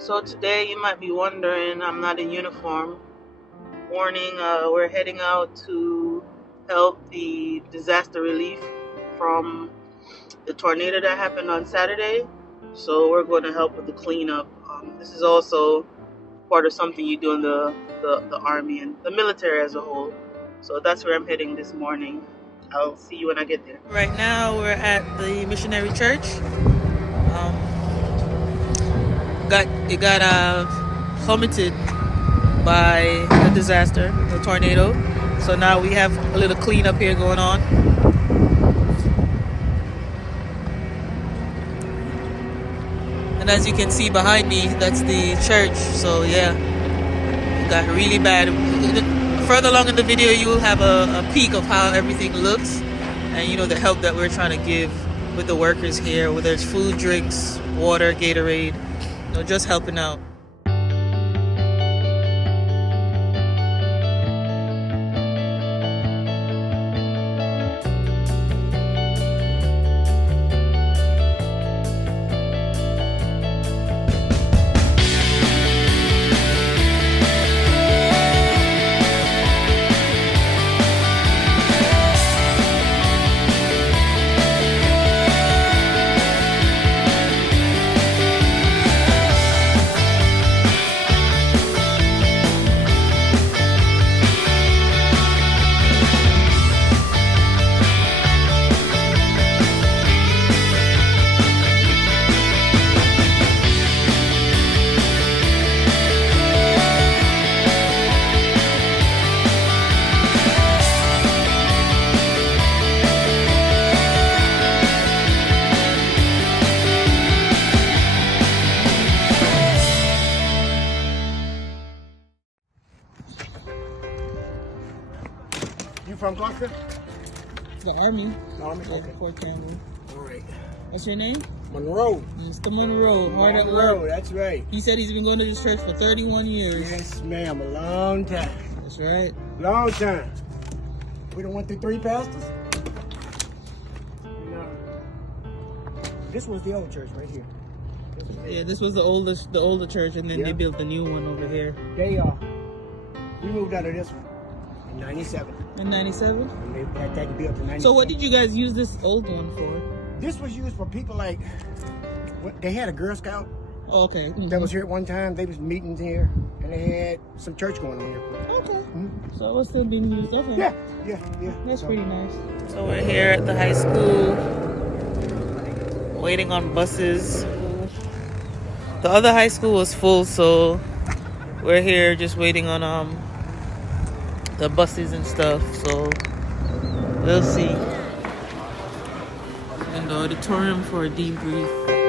So today you might be wondering, I'm not in uniform. Warning, we're heading out to help the disaster relief from the tornado that happened on Saturday. So we're going to help with the cleanup. This is also part of something you do in the Army and the military as a whole. So that's where I'm heading this morning. I'll see you when I get there. Right now we're at the missionary church. It got plummeted by the disaster, the tornado. So now we have a little cleanup here going on. And as you can see behind me, that's the church. So yeah, it got really bad. Further along in the video, you will have a peek of how everything looks, and the help that we're trying to give with the workers here, whether it's food, drinks, water, Gatorade, just helping out. You from Clarksville? The Army. Army? Yeah, Okay. Fort Campbell. All right. What's your name? Monroe. Mr. Monroe. Hard at Monroe, work. that's right. He said he's been going to this church for 31 years. Yes, ma'am. A long time. That's right. Long time. We done went through 3 pastors. No. This was the old church right here. Yeah, this was the older church, and then they built the new one over here. We moved out of this one in 97. In 97? And they had that built in 97. So what did you guys use this old one for? This was used for people like, they had a Girl Scout Oh, okay. Mm-hmm. that was here at one time. They was meetings here, and they had some church going on here. Okay. So it's still being used. Okay. Yeah. That's pretty nice. So we're here at the high school, waiting on buses. The other high school was full, so we're here just waiting on the buses and stuff. So we'll see. In the auditorium for a debrief.